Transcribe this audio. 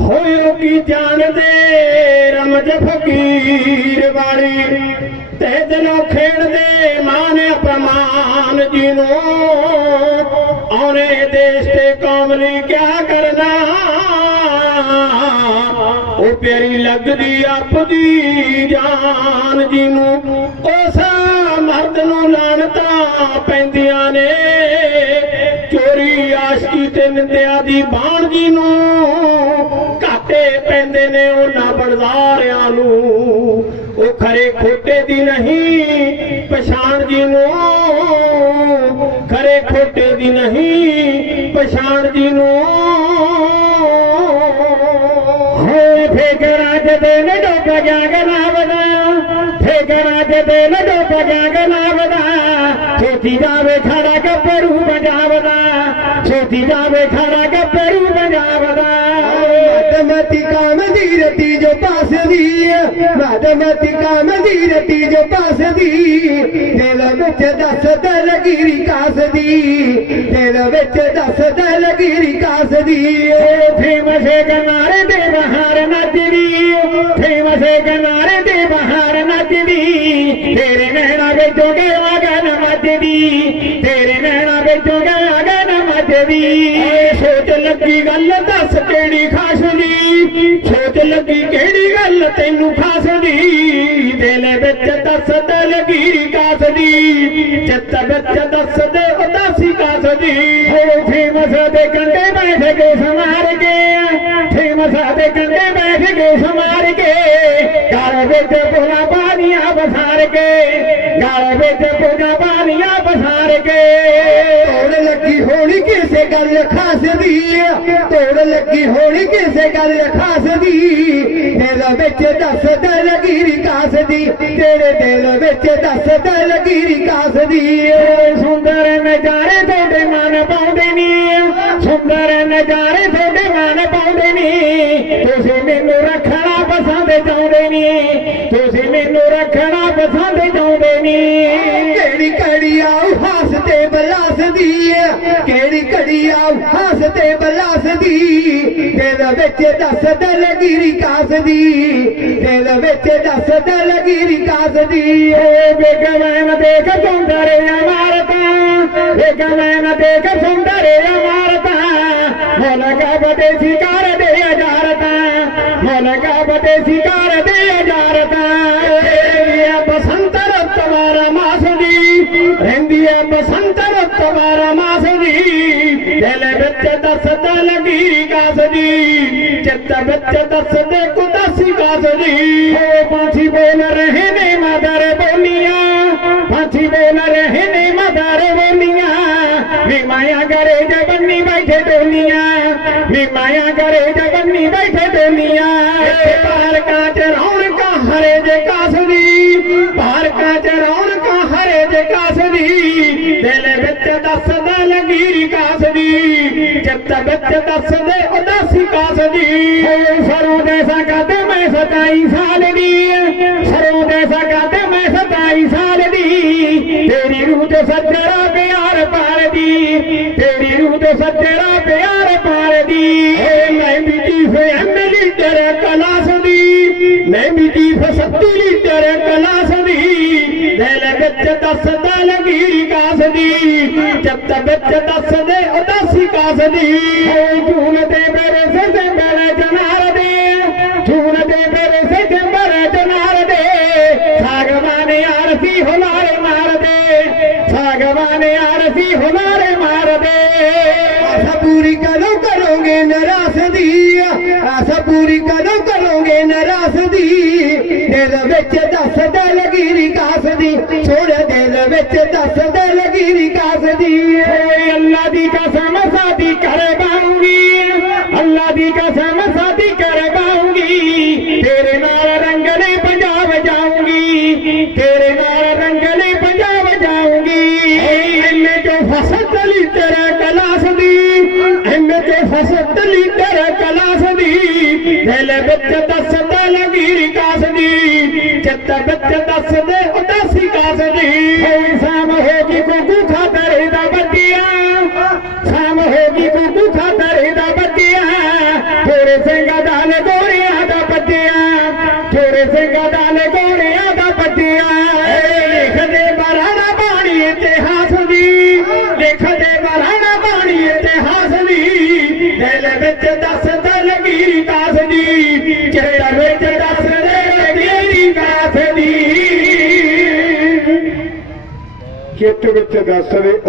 ਹੋਇਓ ਕੀ ਜਾਣਦੇ ਰਮਜ ਫਕੀਰ ਵਾਲੀ ਤੇ ਦਿਲੋਂ ਖੇਡਦੇ ਮਾਨ ਅਪਮਾਨ ਜੀ ਆਉਣੇ ਦੇਸ਼ ਤੇ ਕੌਮ ਲਈ ਕਿਆ ਕਰਨਾ। ਉਹ ਪਿਆਰੀ ਲੱਗਦੀ ਆਪਦੀ ਜਾਨ ਜੀ ਨੂੰ ਉਸ ਮਰਦ ਨੂੰ ਲਾਣਤਾਂ ਪੈਂਦੀਆਂ ਨੇ। ਤੇ ਨਿੰਦਿਆ ਦੀ ਬਾਣ ਜੀ ਨੂੰ ਘਾਟੇ ਪੈਂਦੇ ਨੇ ਉਹਨਾਂ ਬਣਜ਼ਾਰਿਆਂ ਨੂੰ। ਉਹ ਖਰੇ ਖੋਟੇ ਦੀ ਨਹੀਂ ਪਛਾਣ ਜੀ ਨੂੰ। ਖਰੇ ਖੋਟੇ ਦੀ ਨਹੀਂ ਪਛਾਣ ਜੀ ਨੂੰ ਹੋਏ ਫੇਕਰਾਂ ਜਦੇ ਨੇ ਡੋਕਾ ਜਾਗਣਾ ਵਦਾ ਫੇਕਰਾਂ ਜਦੇ ਨੇ ਡੋਕਾ ਜਾਗਣਾ ਵਦਾ ਛੇਤੀ ਜਾਵੇ ਖੜਾ ਗੱਭਰੂ ਪੰਜਾਬਦਾ ਛੇਤੀ ਜਾਵੇ ਖੜਾ ਗੱਭਰੂ ਪੰਜਾਬਦਾ ਮਤਮਤੀ ਕਾਮ ਦੀ ਰਤੀ ਜੋ ਪਾਸਦੀ ਮਤਮਤੀ ਕਾਮ ਦੀ ਰਤੀ ਜੋ ਪਾਸਦੀ। ਦਿਲ ਵਿੱਚ ਦੱਸ ਦਲਗੀਰੀ ਕਾਸਦੀ। ਦਿਲ ਵਿੱਚ ਦੱਸ ਦਲਗੀਰੀ ਕਾਸਦੀ। ਫੇਮਸੇ ਗਨਾਰੇ ਦੇ ਬਹਾਰ ਨੱਚਦੀ। ਫੇਮਸੇ ਗਨਾਰੇ ਦੇ ਬਹਾਰ ਨੱਚਦੀ। ਤੇਰੇ ਨੈਣਾ ਵਿੱਚੋਂ ਗਿਆ ਗਨ ਮੱਚਦੀ ਦੀ ਸੋਚ ਲੱਗੀ ਕਿਹੜੀ ਗੱਲ ਤੈਨੂੰ ਖਾਸ ਦੀ ਦਿਲ ਵਿੱਚ ਦੱਸ ਦਿਲ ਗੀਰੀ ਚਿੱਤ ਵਿੱਚ ਦੱਸਦੇ ਉਦਾਸੀ ਕਾਸਦੀ। ਹੋ ਫੇਮਸ ਦੇ ਕੰਡੇ ਕੇ ਘਰ ਵਿੱਚ ਪੁਨਾ ਬਾਨੀਆਂ ਬਸਾਰ ਕੇ। ਤੋੜ ਲੱਗੀ ਹੋਣੀ ਕਿਸੇ ਗੱਲ ਖਾਸ ਦੀ ਤੋੜ ਲੱਗੀ ਹੋਣੀ ਕਿਸੇ ਗੱਲ ਖਾਸ ਦੀ। ਦਿਲ ਵਿੱਚ ਦੱਸ ਦਲਗੀਰੀ ਕਾਸ ਦੀ ਤੇਰੇ ਦਿਲ ਵਿੱਚ ਦੱਸ ਦਲਗੀਰੀ ਕਾਸ ਦੀ। ਸੁੰਦਰ ਨਜ਼ਾਰੇ ਤੁਹਾਡੇ ਮਨ ਪਾਉਂਦੇ ਨੀ। ਸੁੰਦਰ ਨਜ਼ਾਰੇ ਤੁਹਾਡੇ ਮਨ ਪਾਉਂਦੇ ਨੀ। ਤੁਸੀਂ ਮੈਨੂੰ ਰੱਖਣਾ ਪਸੰਦ ਚਾਹੁੰਦੇ ਨੀ। ਤੁਸੀਂ ਮੈਨੂੰ ਰੱਖਣਾ ਨੀ ਕਿਹੜੀ ਘੜੀ ਆਉ ਹਾਸ ਤੇ ਬਲਾਸ ਦੀ ਕਿਹੜੀ ਘੜੀ ਆਉ ਹਾਸ ਤੇ ਦਿਲ ਵਿੱਚ ਦੱਸ ਦਲਗੀਰੀ ਕਾਸ ਦਿਲ ਵਿੱਚ ਦੱਸ ਦਲਗੀਰੀ ਕਾਸ ਦੀ ਏ ਬੇਗਮੈਨ ਦੇਖ ਸੁੰਦਰ ਇਮਾਰਤਾਂ ਬੇਗਮੈਨ ਦੇਖ ਸੁੰਦਰ ਇਮਾਰਤਾਂ ਮੋਲਕਾ ਬਦੇ ਸ਼ਿਕਾਰ ਦੇ ਹਜ਼ਾਰਤਾਂ ਮੋਲਕਾ ਬਦੇ ਸ਼ਿਕਾਰ ਮਾਸ ਦੀ ਰਹਿੰਦੀ ਹੈ ਬਸੰਤ ਰੁੱਤ ਵਾਰਾ ਮਾਸ ਦੀ ਦਿਲ ਵਿੱਚ ਦੱਸਦਾ ਲਗੀ ਕਾਸ ਦੀ ਚਿੱਤ ਵਿੱਚ ਦੱਸਦੇ ਕੁਦਾਸੀ ਕਾਸ ਦੀ ਹੋ ਪਾਛੀ ਬੋਲ ਰਹੇ ਨੇ ਮਦਰ ਬੋਲੀਆਂ ਪਾਛੀ ਬੋਲ ਰਹੇ ਨੇ ਮਦਰ ਬੋਲੀਆਂ ਵੀ ਮਾਇਆ ਕਰੇ ਜਬੰਨੀ ਬੈਠੇ ਡੋਲੀਆਂ ਵੀ ਮਾਇਆ ਕਰੇ ਜਬੰਨੀ ਬੈਠੇ ਡੋਲੀਆਂ ਇੱਥੇ ਪਾਰਕਾਂ ਚ ਰੌਣਕਾਂ ਦੱਸਦਾ ਲਗੀਰੀ ਕਾਸਦੀ ਦੀ। ਚਿੱਤ ਦੱਸਦੇ ਉਦਾਸੀ ਕਾਸ ਦੀ। ਹੋਏ ਦੇ ਸਕਦ ਮੈਂ 27 ਸਾਲ ਦੀ। ਲਗੀ ਕਾਸ ਦੀ ਚਿੱਤ ਵਿੱਚ ਦੱਸਦੇ ਉਦਾਸੀ ਕਾਸ ਦੀ ਓ ਜੂਨ ਦੇ ਮੇਰੇ ਸੇ ਮੇਰੇ ਜਨਾਰ ਦੇ ਜੂਨ ਦੇ ਮੇਰੇ ਸੇ ਮੇਰੇ ਜਨਾਰ ਦੇ। ਸਾਗਵਾਨ ਆਰਸੀ ਹੁਲਾਰੇ ਮਾਰ ਦੇ, ਸਾਗਵਾਨ ਆਰਸੀ ਹੁਲਾਰੇ ਮਾਰ ਦੇ। ਆਸਾ ਪੂਰੀ ਕਦੋਂ ਕਰੋਗੇ ਨਰਾਸ ਦੀ? ਪੂਰੀ ਕਦੋਂ ਕਰੋਗੇ ਨਰਾਸ ਦੀ? ਦਿਲ ਵਿੱਚ ਦੱਸ ਦਲਗੀਰੀ ਕਾਸ ਦੀ। ਛੋੜ ਦਿਲ ਵਿੱਚ ਦੱਸ ਦਲਗੀਰੀ ਕਾਸ ਦੀ। ਓਏ ਅੱਲਾ ਦੀ ਕਸਮ ਸਾਦੀ ਕਰਵਾਉਂਗੀ ਅੱਲਾ ਦੀ ਕਸਮ ਸਾਦੀ ਕਰਵਾਉਂਗੀ ਤੇਰੇ ਨਾਲ ਰੰਗਲੇ ਪੰਜਾਬ ਜਾਊਂਗੀ। ਤੇਰੇ ਨਾਲ ਰੰਗਲੇ ਪੰਜਾਬ ਜਾਊਂਗੀ। ਐਨੇ ਜੋ ਫਸਲ ਲਈ ਤੇਰੇ ਕਲਾਸ ਦੀ? ਐਨੇ ਜੋ ਫਸਲ ਲਈ ਵਿੱਚ ਦੱਸਦਾ ਲਗੀ ਕਾਸ ਦੀ ਚਿੱਤ ਵਿੱਚ ਦੱਸਦੇ ਚਿੱਤ ਵਿੱਚ ਦੱਸਦੇ